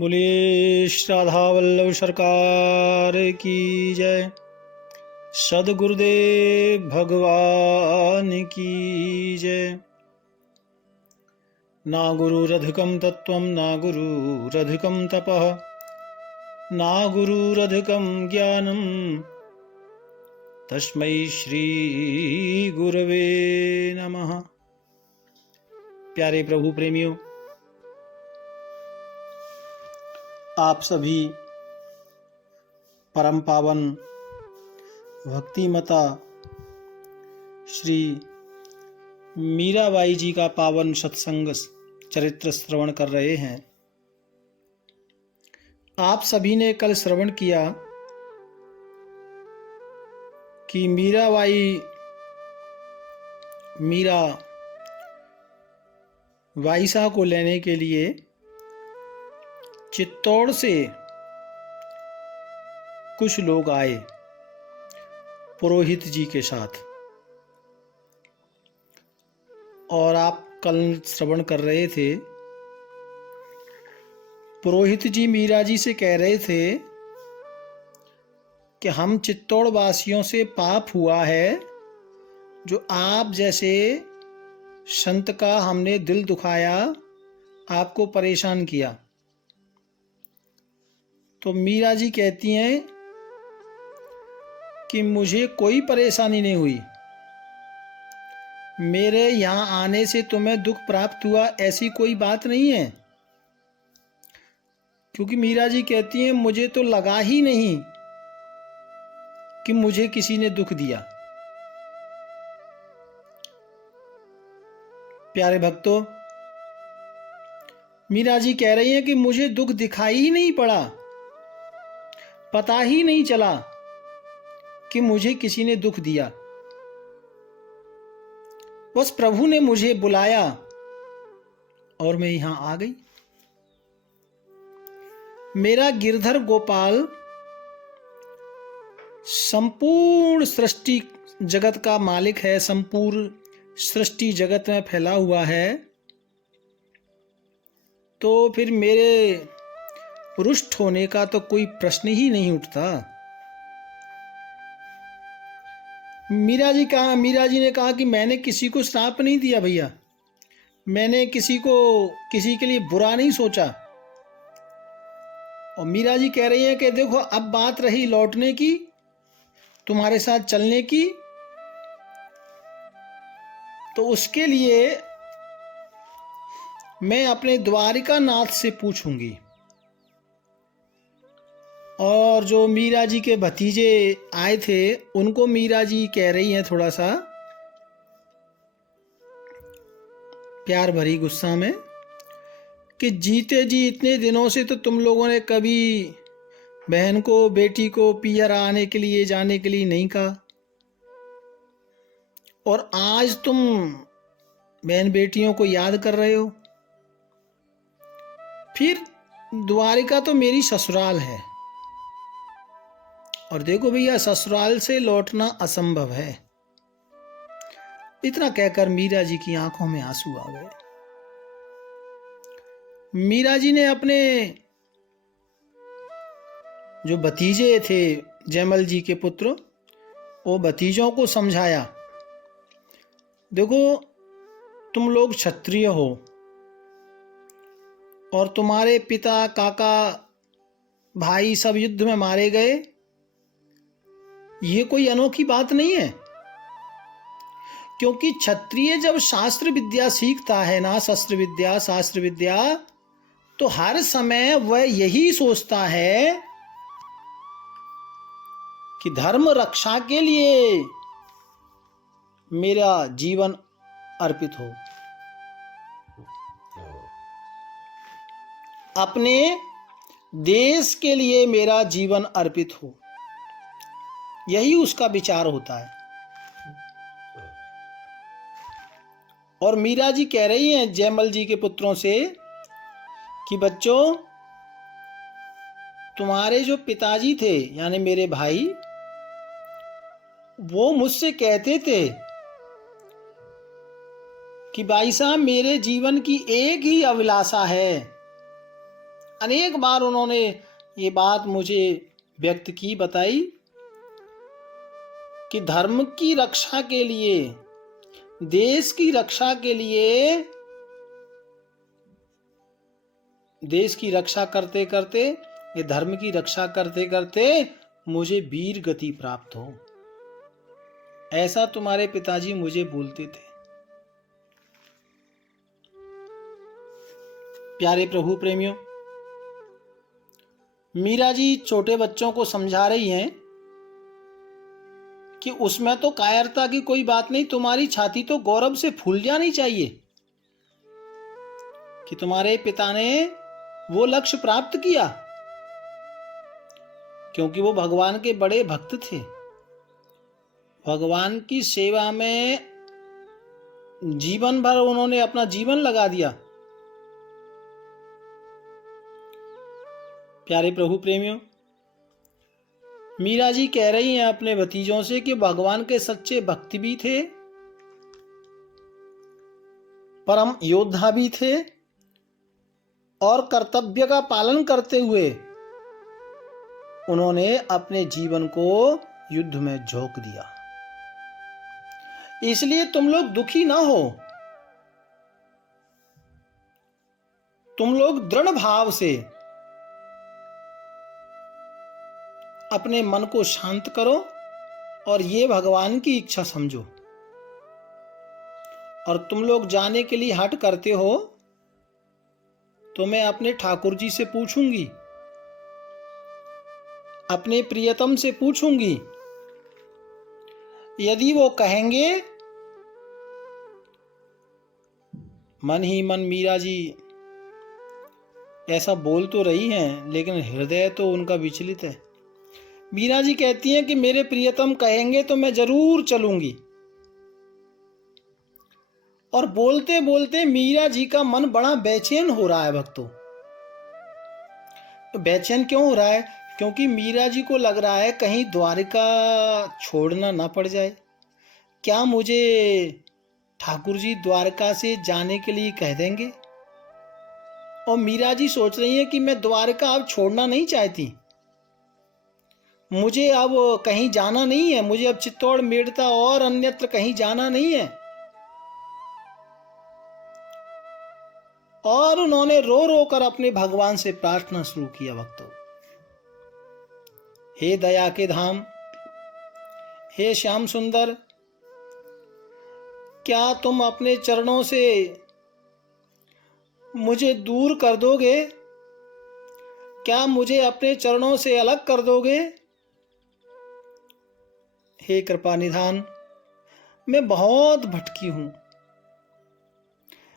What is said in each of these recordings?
बोलिए राधा वल्लभ सरकार की जय। सद्गुरुदेव भगवान की जय। ना गुरुरधिकं तत्त्वं ना गुरुरधिकं तपः ना गुरुरधिकं ज्ञानं तस्मै श्री गुरवे नमः। प्यारे प्रभु प्रेमियों, आप सभी परम पावन भक्ति माता श्री मीराबाई जी का पावन सत्संग चरित्र श्रवण कर रहे हैं। आप सभी ने कल श्रवण किया कि मीरा वाइसा को लेने के लिए चित्तौड़ से कुछ लोग आए पुरोहित जी के साथ, और आप कल श्रवण कर रहे थे पुरोहित जी मीरा जी से कह रहे थे कि हम चित्तौड़ वासियों से पाप हुआ है, जो आप जैसे संत का हमने दिल दुखाया, आपको परेशान किया। तो मीरा जी कहती हैं कि मुझे कोई परेशानी नहीं हुई, मेरे यहाँ आने से तुम्हें दुख प्राप्त हुआ, ऐसी कोई बात नहीं है। क्योंकि मीरा जी कहती हैं मुझे तो लगा ही नहीं कि मुझे किसी ने दुख दिया। प्यारे भक्तों, मीरा जी कह रही हैं कि मुझे दुख दिखाई ही नहीं पड़ा, पता ही नहीं चला कि मुझे किसी ने दुख दिया। बस प्रभु ने मुझे बुलाया और मैं यहां आ गई। मेरा गिरधर गोपाल संपूर्ण सृष्टि जगत का मालिक है, संपूर्ण सृष्टि जगत में फैला हुआ है। तो फिर मेरे रुष्ट होने का तो कोई प्रश्न ही नहीं उठता। मीरा जी ने कहा कि मैंने किसी को श्राप नहीं दिया भैया, मैंने किसी के लिए बुरा नहीं सोचा। और मीरा जी कह रही है कि देखो, अब बात रही लौटने की, तुम्हारे साथ चलने की, तो उसके लिए मैं अपने द्वारिका नाथ से पूछूंगी। और जो मीरा जी के भतीजे आए थे उनको मीरा जी कह रही हैं थोड़ा सा प्यार भरी गुस्सा में कि जीते जी इतने दिनों से तो तुम लोगों ने कभी बहन को, बेटी को पियर आने के लिए, जाने के लिए नहीं कहा, और आज तुम बहन बेटियों को याद कर रहे हो। फिर द्वारिका तो मेरी ससुराल है, और देखो भैया, ससुराल से लौटना असंभव है। इतना कहकर मीरा जी की आंखों में आंसू आ गए। मीरा जी ने अपने जो भतीजे थे, जयमल जी के पुत्र, वो भतीजों को समझाया, देखो तुम लोग क्षत्रिय हो और तुम्हारे पिता, काका, भाई सब युद्ध में मारे गए, ये कोई अनोखी बात नहीं है। क्योंकि क्षत्रिय जब शास्त्र विद्या सीखता है ना, शास्त्र विद्या, तो हर समय वह यही सोचता है कि धर्म रक्षा के लिए मेरा जीवन अर्पित हो, अपने देश के लिए मेरा जीवन अर्पित हो, यही उसका विचार होता है। और मीरा जी कह रही हैं जयमल जी के पुत्रों से कि बच्चों, तुम्हारे जो पिताजी थे यानी मेरे भाई, वो मुझसे कहते थे कि भाई साहब, मेरे जीवन की एक ही अभिलाषा है अनेक बार उन्होंने ये बात मुझे व्यक्त की, बताई कि धर्म की रक्षा के लिए, देश की रक्षा के लिए, देश की रक्षा करते करते, ये धर्म की रक्षा करते करते मुझे वीर गति प्राप्त हो, ऐसा तुम्हारे पिताजी मुझे बोलते थे। प्यारे प्रभु प्रेमियों, मीरा जी छोटे बच्चों को समझा रही हैं कि उसमें तो कायरता की कोई बात नहीं, तुम्हारी छाती तो गौरव से फूल जानी चाहिए कि तुम्हारे पिता ने वो लक्ष्य प्राप्त किया, क्योंकि वो भगवान के बड़े भक्त थे। भगवान की सेवा में जीवन भर उन्होंने अपना जीवन लगा दिया। प्यारे प्रभु प्रेमियों, मीरा जी कह रही हैं अपने भतीजों से कि भगवान के सच्चे भक्त भी थे, परम योद्धा भी थे, और कर्तव्य का पालन करते हुए उन्होंने अपने जीवन को युद्ध में झोंक दिया। इसलिए तुम लोग दुखी ना हो, तुम लोग दृढ़ भाव से अपने मन को शांत करो और ये भगवान की इच्छा समझो। और तुम लोग जाने के लिए हट करते हो तो मैं अपने ठाकुर जी से पूछूंगी, अपने प्रियतम से पूछूंगी। यदि वो कहेंगे, मन ही मन मीरा जी ऐसा बोल तो रही हैं, लेकिन हृदय तो उनका विचलित है। मीरा जी कहती हैं कि मेरे प्रियतम कहेंगे तो मैं जरूर चलूंगी। और बोलते बोलते मीरा जी का मन बड़ा बेचैन हो रहा है भक्तों। तो बेचैन क्यों हो रहा है? क्योंकि मीरा जी को लग रहा है कहीं द्वारिका छोड़ना ना पड़ जाए। क्या मुझे ठाकुर जी द्वारका से जाने के लिए कह देंगे? और मीरा जी सोच रही है कि मैं द्वारका अब छोड़ना नहीं चाहती, मुझे अब कहीं जाना नहीं है, मुझे अब चित्तौड़ मेड़ता और अन्यत्र कहीं जाना नहीं है। और उन्होंने रो रो कर अपने भगवान से प्रार्थना शुरू किया। भक्तों, हे दया के धाम, हे श्याम सुंदर, क्या तुम अपने चरणों से मुझे दूर कर दोगे? क्या मुझे अपने चरणों से अलग कर दोगे? हे कृपा निधान, मैं बहुत भटकी हूं।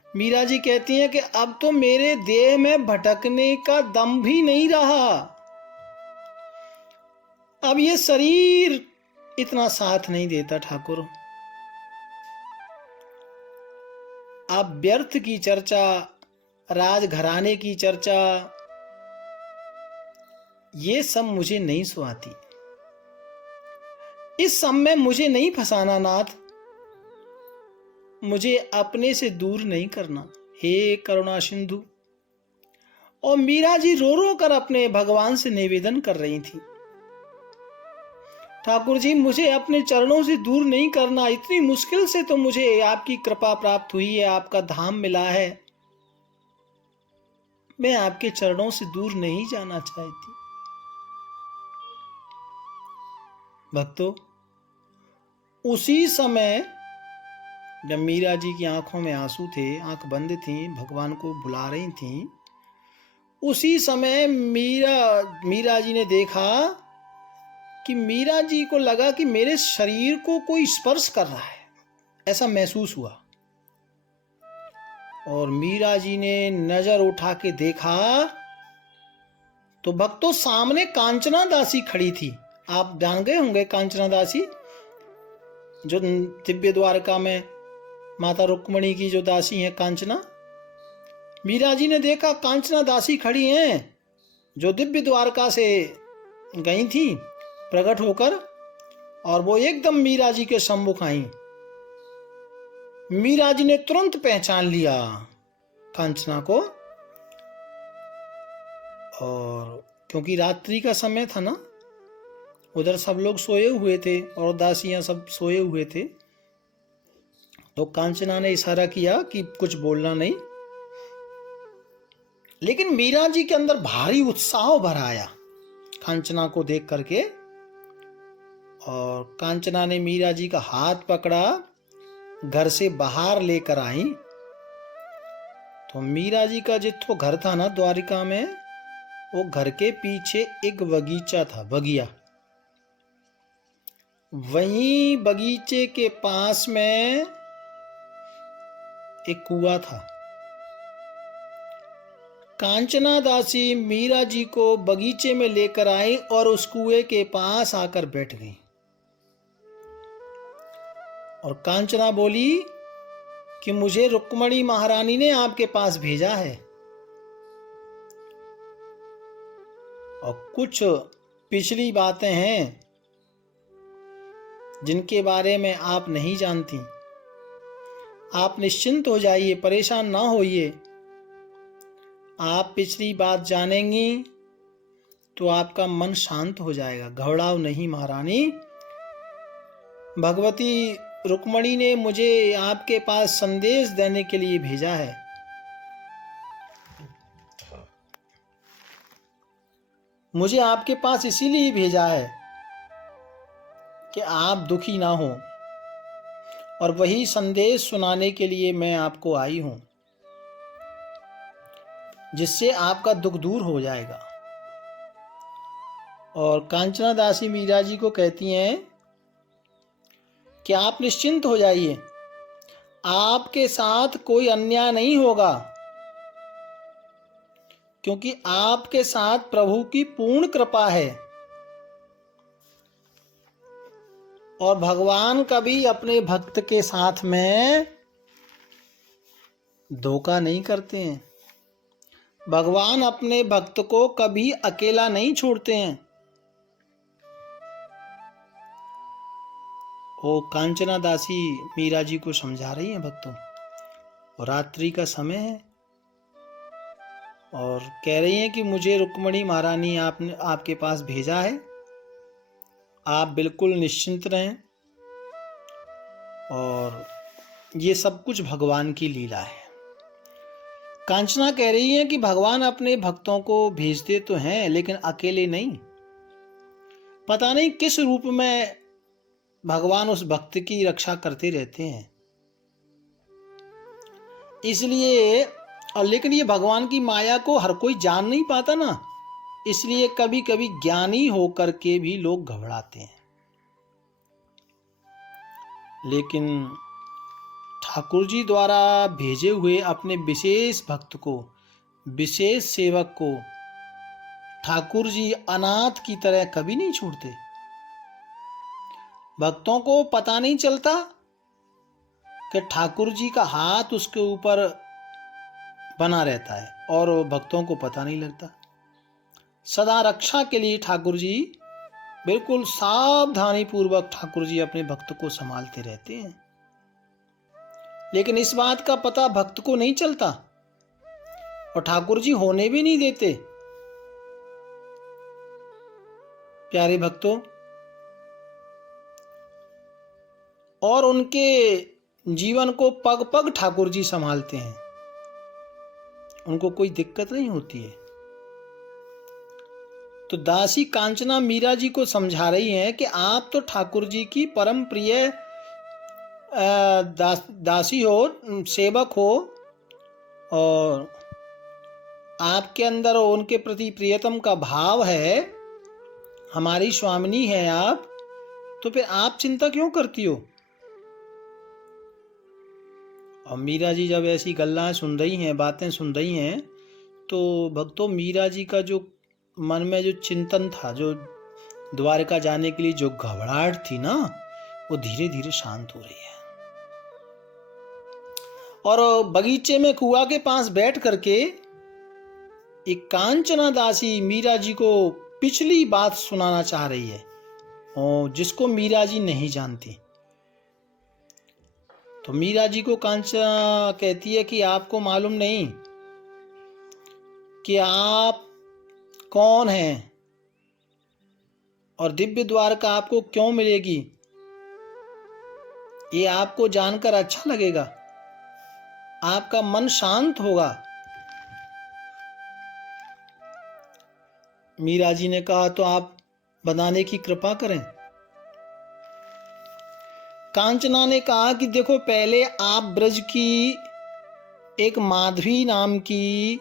मीरा जी कहती हैं कि अब तो मेरे देह में भटकने का दम भी नहीं रहा, अब ये शरीर इतना साथ नहीं देता। ठाकुर, अब व्यर्थ की चर्चा, राजघराने की चर्चा, ये सब मुझे नहीं सुहाती। इस सब में मुझे नहीं फंसाना नाथ, मुझे अपने से दूर नहीं करना, हे करुणा सिंधु। और मीरा जी रो रो कर अपने भगवान से निवेदन कर रही थी, ठाकुर जी मुझे अपने चरणों से दूर नहीं करना, इतनी मुश्किल से तो मुझे आपकी कृपा प्राप्त हुई है, आपका धाम मिला है, मैं आपके चरणों से दूर नहीं जाना चाहती। भक्तों, उसी समय जब मीरा जी की आंखों में आंसू थे, आंख बंद थी, भगवान को बुला रही थी, उसी समय मीरा जी ने देखा कि मीरा जी को लगा कि मेरे शरीर को कोई स्पर्श कर रहा है, ऐसा महसूस हुआ। और मीरा जी ने नजर उठा के देखा तो भक्तों सामने कांचना दासी खड़ी थी। आप जान गए होंगे कांचना दासी, जो दिव्य द्वारका में माता रुक्मणी की जो दासी हैं कांचना। मीरा जी ने देखा कांचना दासी खड़ी हैं, जो दिव्य द्वारका से गई थी प्रकट होकर, और वो एकदम मीरा जी के सम्मुख आई। मीरा जी ने तुरंत पहचान लिया कांचना को और क्योंकि रात्रि का समय था ना, उधर सब लोग सोए हुए थे और दासियां सब सोए हुए थे। तो कांचना ने इशारा किया कि कुछ बोलना नहीं, लेकिन मीरा जी के अंदर भारी उत्साह भर आया कांचना को देख करके। और कांचना ने मीरा जी का हाथ पकड़ा, घर से बाहर लेकर आई। तो मीरा जी का जितो घर था ना द्वारिका में, वो घर के पीछे एक बगीचा था, बगिया। वहीं बगीचे के पास में एक कुआं था। कांचना दासी मीरा जी को बगीचे में लेकर आई और उस कुएं के पास आकर बैठ गई। और कांचना बोली कि मुझे रुक्मणी महारानी ने आपके पास भेजा है और कुछ पिछली बातें हैं जिनके बारे में आप नहीं जानती। आप निश्चिंत हो जाइए, परेशान ना होइए। आप पिछली बात जानेंगी तो आपका मन शांत हो जाएगा। घबराओ नहीं महारानी, भगवती रुक्मणी ने मुझे आपके पास संदेश देने के लिए भेजा है। मुझे आपके पास इसीलिए भेजा है कि आप दुखी ना हो, और वही संदेश सुनाने के लिए मैं आपको आई हूं, जिससे आपका दुख दूर हो जाएगा। और कांचना दासी मीरा जी को कहती हैं कि आप निश्चिंत हो जाइए, आपके साथ कोई अन्याय नहीं होगा, क्योंकि आपके साथ प्रभु की पूर्ण कृपा है। और भगवान कभी अपने भक्त के साथ में धोखा नहीं करते हैं। भगवान अपने भक्त को कभी अकेला नहीं छोड़ते हैं। वो कांचना दासी मीरा जी को समझा रही हैं भक्तों, और रात्रि का समय है और कह रही हैं कि मुझे रुक्मणी महारानी आपने आपके पास भेजा है, आप बिल्कुल निश्चिंत रहें। और ये सब कुछ भगवान की लीला है। कांचना कह रही है कि भगवान अपने भक्तों को भेजते तो हैं, लेकिन अकेले नहीं। पता नहीं किस रूप में भगवान उस भक्त की रक्षा करते रहते हैं। इसलिए, और लेकिन ये भगवान की माया को हर कोई जान नहीं पाता ना, इसलिए कभी कभी ज्ञानी होकर के भी लोग घबराते हैं। लेकिन ठाकुर जी द्वारा भेजे हुए अपने विशेष भक्त को, विशेष सेवक को ठाकुर जी अनाथ की तरह कभी नहीं छोड़ते। भक्तों को पता नहीं चलता कि ठाकुर जी का हाथ उसके ऊपर बना रहता है, और भक्तों को पता नहीं लगता। सदा रक्षा के लिए ठाकुर जी बिल्कुल सावधानी पूर्वक ठाकुर जी अपने भक्त को संभालते रहते हैं। लेकिन इस बात का पता भक्त को नहीं चलता, और ठाकुर जी होने भी नहीं देते। प्यारे भक्तों, और उनके जीवन को पग पग ठाकुर जी संभालते हैं, उनको कोई दिक्कत नहीं होती है। तो दासी कांचना मीरा जी को समझा रही हैं कि आप तो ठाकुर जी की परम प्रिय दासी हो, सेवक हो, और आपके अंदर उनके प्रति प्रियतम का भाव है, हमारी स्वामिनी है आप, तो फिर आप चिंता क्यों करती हो। और मीरा जी जब ऐसी गल्लां सुन रही हैं, बातें सुन रही हैं, तो भक्तों मीरा जी का जो मन में जो चिंतन था, जो द्वारका जाने के लिए जो घबराहट थी ना, वो धीरे धीरे शांत हो रही है। और बगीचे में कुआं के पास बैठ करके एक कांचना दासी मीरा जी को पिछली बात सुनाना चाह रही है, और जिसको मीरा जी नहीं जानती। तो मीरा जी को कांचना कहती है कि आपको मालूम नहीं कि आप कौन है और दिव्य द्वारका आपको क्यों मिलेगी, ये आपको जानकर अच्छा लगेगा, आपका मन शांत होगा। मीरा जी ने कहा तो आप बताने की कृपा करें। कांचना ने कहा कि देखो, पहले आप ब्रज की एक माधवी नाम की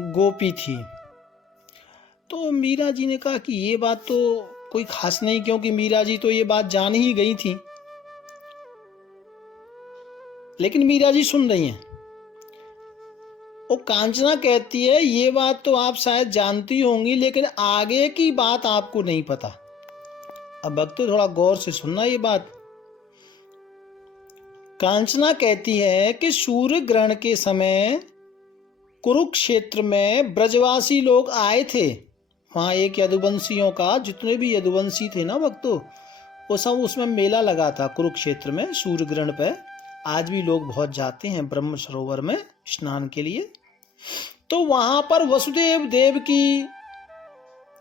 गोपी थी। तो मीरा जी ने कहा कि ये बात तो कोई खास नहीं, क्योंकि मीरा जी तो ये बात जान ही गई थी। लेकिन मीरा जी सुन रही हैं। वो कांचना कहती है ये बात तो आप शायद जानती होंगी, लेकिन आगे की बात आपको नहीं पता। अब भक्तों थोड़ा गौर से सुनना ये बात। कांचना कहती है कि सूर्य ग्रहण के समय कुरुक्षेत्र में ब्रजवासी लोग आए थे। वहाँ एक यदुवंशियों का, जितने भी यदुवंशी थे ना भक्तों, वो सब उसमें मेला लगा था कुरुक्षेत्र में सूर्य ग्रहण पे। आज भी लोग बहुत जाते हैं ब्रह्म सरोवर में स्नान के लिए। तो वहां पर वसुदेव देव की,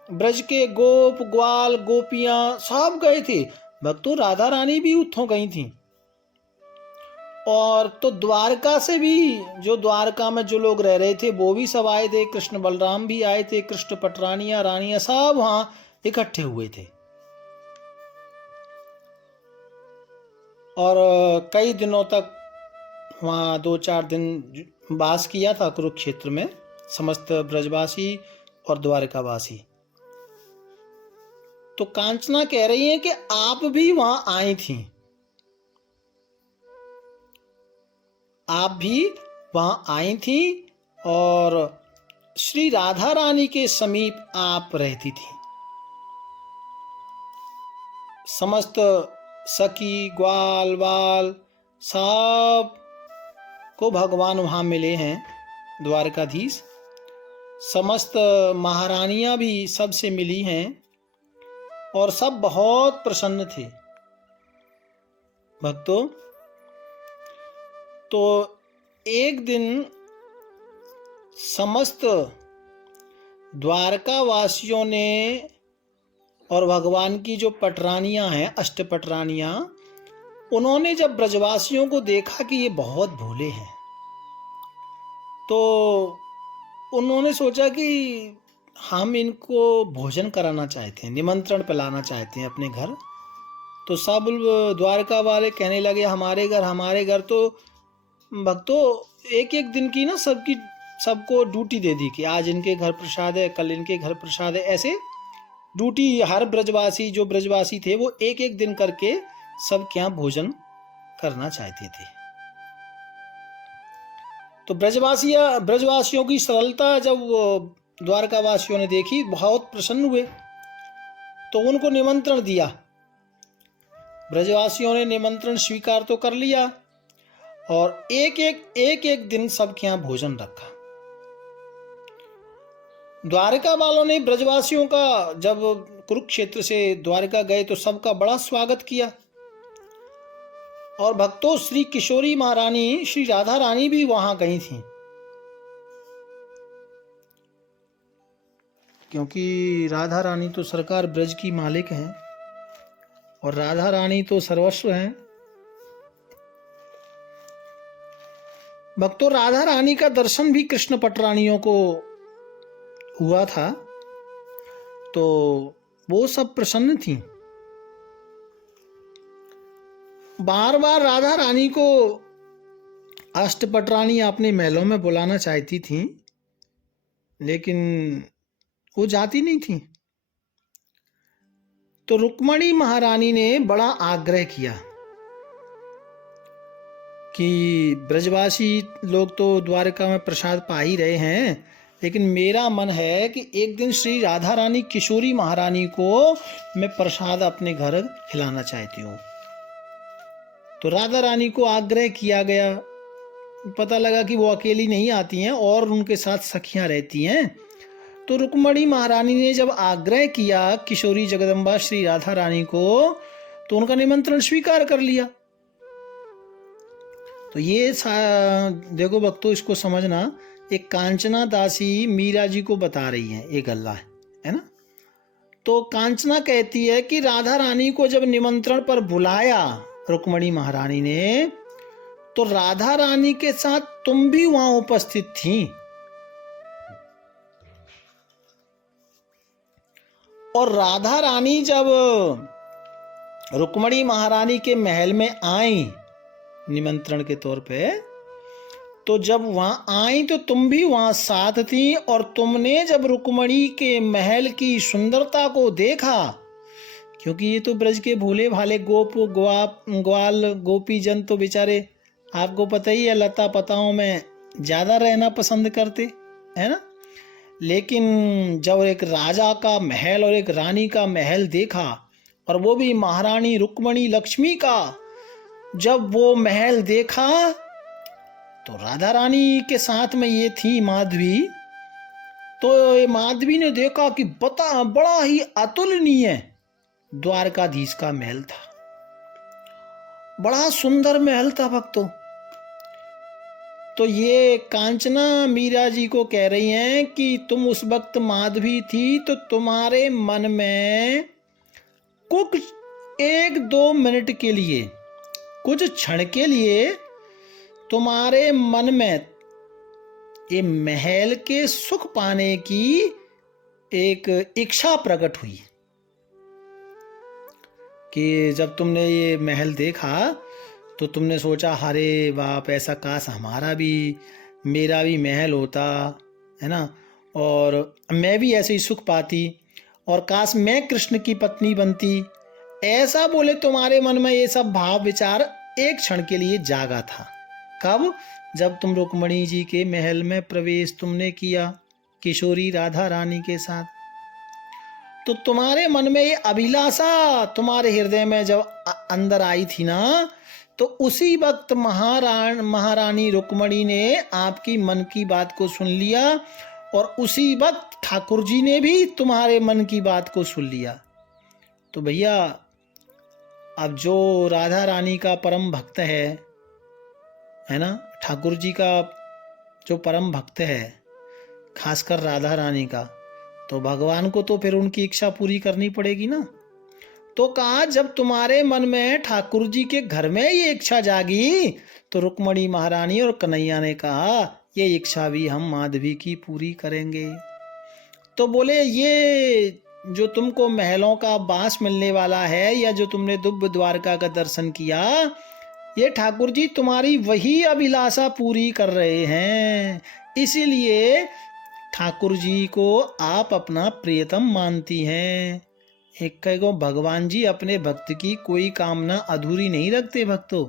ब्रज के गोप ग्वाल गोपियां सब गए थे भक्तों। राधा रानी भी उत्थों गई थी। और तो द्वारका से भी, जो द्वारका में जो लोग रह रहे थे वो भी सब आए थे। कृष्ण बलराम भी आए थे, कृष्ण पटरानियां रानियां सब वहां इकट्ठे हुए थे। और कई दिनों तक वहाँ 2-4 दिन वास किया था कुरुक्षेत्र में समस्त ब्रजवासी और द्वारकावासी। तो कांचना कह रही है कि आप भी वहां आई थी, आप भी वहां आई थी और श्री राधा रानी के समीप आप रहती थी। समस्त सखी ग्वाल वाल सब को भगवान वहां मिले हैं, द्वारकाधीश। समस्त महारानियां भी सबसे मिली हैं और सब बहुत प्रसन्न थे भक्तों। तो एक दिन समस्त द्वारका वासियों ने और भगवान की जो पटरानियां हैं, अष्टपटरानियां, उन्होंने जब ब्रजवासियों को देखा कि ये बहुत भोले हैं, तो उन्होंने सोचा कि हम इनको भोजन कराना चाहते हैं, निमंत्रण पिलाना चाहते हैं अपने घर। तो सब द्वारका वाले कहने लगे हमारे घर हमारे घर। तो भक्तों एक एक दिन की ना सबको ड्यूटी दे दी कि आज इनके घर प्रसाद है, कल इनके घर प्रसाद है। ऐसे ड्यूटी हर ब्रजवासी, जो ब्रजवासी थे वो एक एक दिन करके सबके यहाँ भोजन करना चाहते थे। तो ब्रजवासियों की सरलता जब द्वारकावासियों ने देखी, बहुत प्रसन्न हुए, तो उनको निमंत्रण दिया। ब्रजवासियों ने निमंत्रण स्वीकार तो कर लिया और एक एक दिन सबके यहाँ भोजन रखा। द्वारका वालों ने ब्रजवासियों का, जब कुरुक्षेत्र से द्वारका गए तो सबका बड़ा स्वागत किया। और भक्तों श्री किशोरी महारानी, श्री राधा रानी भी वहां गई थी, क्योंकि राधा रानी तो सरकार ब्रज की मालिक हैं और राधा रानी तो सर्वस्व हैं। भक्तों राधा रानी का दर्शन भी कृष्ण पटरानियों को हुआ था, तो वो सब प्रसन्न थी। बार बार राधा रानी को अष्टपटरानी अपने महलों में बुलाना चाहती थी, लेकिन वो जाती नहीं थी। तो रुक्मणी महारानी ने बड़ा आग्रह किया कि ब्रजवासी लोग तो द्वारका में प्रसाद पा ही रहे हैं, लेकिन मेरा मन है कि एक दिन श्री राधा रानी किशोरी महारानी को मैं प्रसाद अपने घर खिलाना चाहती हूँ। तो राधा रानी को आग्रह किया गया। पता लगा कि वो अकेली नहीं आती हैं और उनके साथ सखियां रहती हैं। तो रुक्मणी महारानी ने जब आग्रह किया किशोरी जगदम्बा श्री राधा रानी को, तो उनका निमंत्रण स्वीकार कर लिया। तो ये देखो भक्तों, इसको समझना, एक कांचना दासी मीरा जी को बता रही है ये गल्ला है ना। तो कांचना कहती है कि राधा रानी को जब निमंत्रण पर बुलाया रुक्मणी महारानी ने, तो राधा रानी के साथ तुम भी वहां उपस्थित थी, और राधा रानी जब रुक्मणी महारानी के महल में आई निमंत्रण के तौर पे, तो जब वहां आई तो तुम भी वहां साथ थी, और तुमने जब रुक्मणी के महल की सुंदरता को देखा, क्योंकि ये तो ब्रज के भोले भाले ग्वाल गोपी जन तो बेचारे आपको पता ही है लता पताओं में ज्यादा रहना पसंद करते है ना। लेकिन जब एक राजा का महल और एक रानी का महल देखा, और वो भी महारानी रुक्मणी लक्ष्मी का जब वो महल देखा, तो राधा रानी के साथ में ये थी माधवी, तो ये माधवी ने देखा कि बड़ा ही अतुलनीय द्वारकाधीश का महल था, बड़ा सुंदर महल था भक्तों। तो ये कांचना मीरा जी को कह रही हैं कि तुम उस वक्त माधवी थी, तो तुम्हारे मन में कुछ 1-2 मिनट के लिए, कुछ क्षण के लिए तुम्हारे मन में ये महल के सुख पाने की एक इच्छा प्रकट हुई, कि जब तुमने ये महल देखा तो तुमने सोचा अरे बाप, ऐसा काश हमारा भी, मेरा भी महल होता है ना, और मैं भी ऐसे ही सुख पाती, और काश मैं कृष्ण की पत्नी बनती। ऐसा बोले तुम्हारे मन में ये सब भाव विचार एक क्षण के लिए जागा था। कब? जब तुम रुक्मणी जी के महल में प्रवेश तुमने किया किशोरी राधा रानी के साथ, तो तुम्हारे मन में ये अभिलाषा तुम्हारे हृदय में जब अंदर आई थी ना, तो उसी वक्त महारानी रुक्मणी ने आपकी मन की बात को सुन लिया, और उसी वक्त ठाकुर जी ने भी तुम्हारे मन की बात को सुन लिया। तो भैया, अब जो राधा रानी का परम भक्त है ना, ठाकुर जी का जो परम भक्त है, खासकर राधा रानी का, तो भगवान को तो फिर उनकी इच्छा पूरी करनी पड़ेगी ना। तो कहा जब तुम्हारे मन में ठाकुर जी के घर में ये इच्छा जागी, तो रुक्मणी महारानी और कन्हैया ने कहा ये इच्छा भी हम माधवी की पूरी करेंगे। तो बोले ये जो तुमको महलों का बास मिलने वाला है, या जो तुमने दुब्ब द्वारका का दर्शन किया, ये ठाकुर जी तुम्हारी वही अभिलाषा पूरी कर रहे हैं। इसीलिए ठाकुर जी को आप अपना प्रियतम मानती हैं। एक कहो भगवान जी अपने भक्त की कोई कामना अधूरी नहीं रखते भक्तों।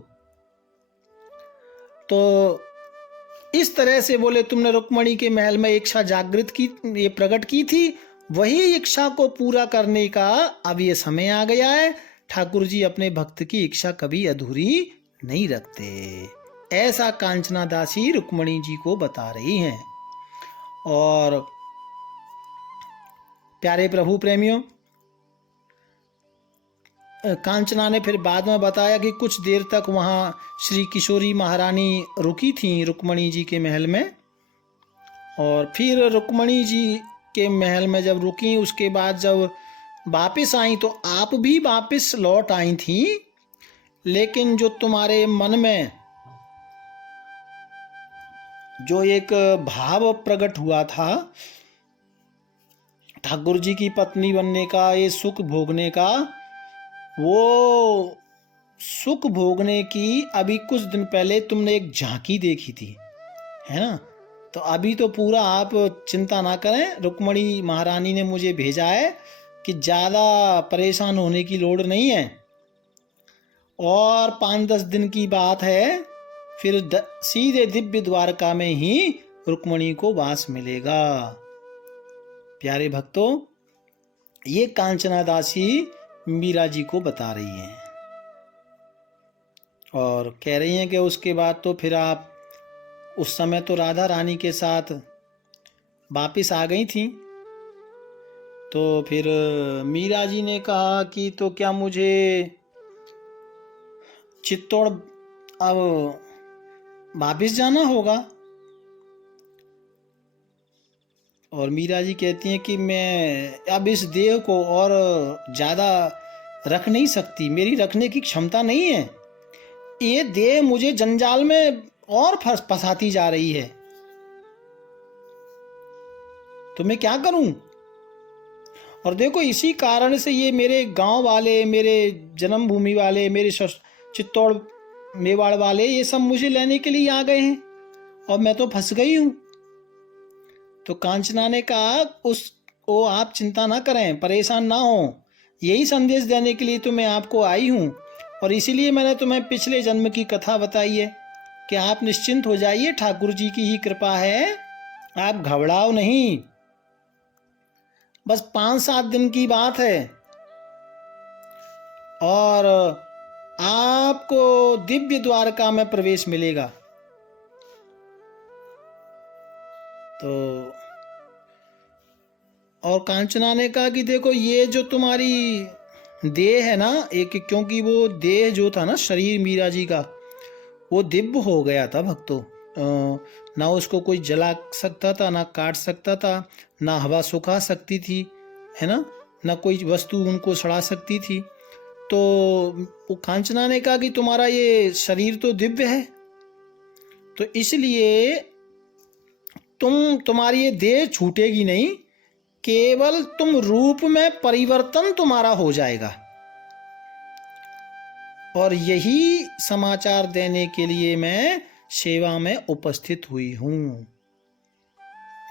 तो इस तरह से बोले तुमने रुक्मणी के महल में इच्छा जागृत की, ये प्रकट की थी, वही इच्छा को पूरा करने का अब ये समय आ गया है। ठाकुर जी अपने भक्त की इच्छा कभी अधूरी नहीं रखते। ऐसा कांचना दासी रुक्मणी जी को बता रही हैं। और प्यारे प्रभु प्रेमियों, कांचना ने फिर बाद में बताया कि कुछ देर तक वहाँ श्री किशोरी महारानी रुकी थी रुक्मणी जी के महल में, और फिर रुक्मणी जी के महल में जब रुकी, उसके बाद जब वापस आई तो आप भी वापस लौट आई थी, लेकिन जो तुम्हारे मन में जो एक भाव प्रकट हुआ था ठाकुर जी की पत्नी बनने का, ये सुख भोगने का, वो सुख भोगने की अभी कुछ दिन पहले तुमने एक झांकी देखी थी, है ना। तो अभी तो पूरा आप चिंता ना करें, रुक्मणी महारानी ने मुझे भेजा है कि ज़्यादा परेशान होने की लोड़ नहीं है, और 5-10 दिन की बात है, फिर सीधे दिव्य द्वारका में ही रुक्मणी को वास मिलेगा। प्यारे भक्तों, ये कांचना दासी मीरा जी को बता रही हैं, और कह रही हैं कि उसके बाद तो फिर आप उस समय तो राधा रानी के साथ वापिस आ गई थी। तो फिर मीरा जी ने कहा कि तो क्या मुझे चित्तौड़ अब वापिस जाना होगा? और मीरा जी कहती हैं कि मैं अब इस देह को और ज़्यादा रख नहीं सकती, मेरी रखने की क्षमता नहीं है। ये देह मुझे जंजाल में और फंसाती जा रही है, तो मैं क्या करूं? और देखो, इसी कारण से ये मेरे गांव वाले, मेरे जन्मभूमि वाले, मेरे चित्तौड़ मेवाड़ वाले, ये सब मुझे लेने के लिए आ गए हैं और मैं तो फंस गई हूं। तो कांचना ने कहा, ओ आप चिंता ना करें, परेशान ना हो, यही संदेश देने के लिए तो मैं आपको आई हूँ। और इसीलिए मैंने तुम्हें पिछले जन्म की कथा बताई है कि आप निश्चिंत हो जाइए, ठाकुर जी की ही कृपा है, आप घबराओ नहीं। बस 5-7 दिन की बात है और आपको दिव्य द्वारका में प्रवेश मिलेगा। तो और कांचना ने कहा कि देखो, ये जो तुम्हारी देह है ना, एक, क्योंकि वो देह जो था ना, शरीर मीरा जी का, वो दिव्य हो गया था भक्तों। ना उसको कोई जला सकता था, ना काट सकता था, ना हवा सुखा सकती थी, है ना कोई वस्तु उनको सड़ा सकती थी। तो वो कांचना ने कहा कि तुम्हारा ये शरीर तो दिव्य है, तो इसलिए तुम्हारी ये देह छूटेगी नहीं, केवल तुम रूप में परिवर्तन तुम्हारा हो जाएगा। और यही समाचार देने के लिए मैं सेवा में उपस्थित हुई हूँ।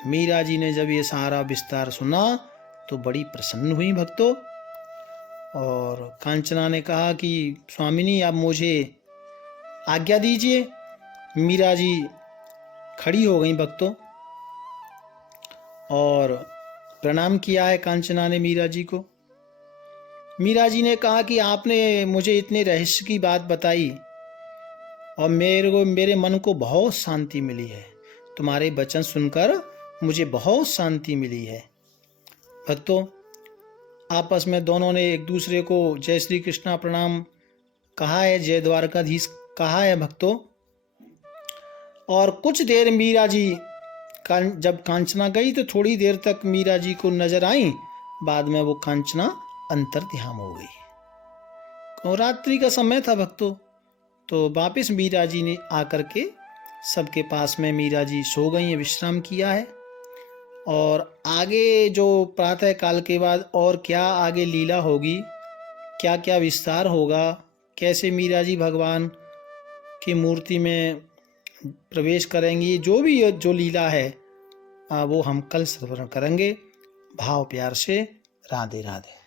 मीरा जी ने जब ये सारा विस्तार सुना तो बड़ी प्रसन्न हुई भक्तों। और कांचना ने कहा कि स्वामिनी, आप मुझे आज्ञा दीजिए। मीरा जी खड़ी हो गई भक्तों और प्रणाम किया है कांचना ने मीरा जी को। मीरा जी ने कहा कि आपने मुझे इतने रहस्य की बात बताई और मेरे मन को बहुत शांति मिली है। तुम्हारे वचन सुनकर मुझे बहुत शांति मिली है। भक्तों, आपस में दोनों ने एक दूसरे को जय श्री कृष्णा प्रणाम कहा है, जय द्वारकाधीश कहा है भक्तों। और कुछ देर मीरा जी जब कांचना गई तो थोड़ी देर तक मीरा जी को नजर आई, बाद में वो कांचना अंतर्ध्यान हो गई। और रात्रि का समय था भक्तों, तो वापिस मीरा जी ने आकर के सबके पास में मीरा जी सो गई हैं, विश्राम किया है। और आगे जो प्रातः काल के बाद और क्या आगे लीला होगी, क्या क्या विस्तार होगा, कैसे मीरा जी भगवान की मूर्ति में प्रवेश करेंगी, जो भी जो लीला है वो हम कल श्रवण करेंगे। भाव प्यार से राधे राधे।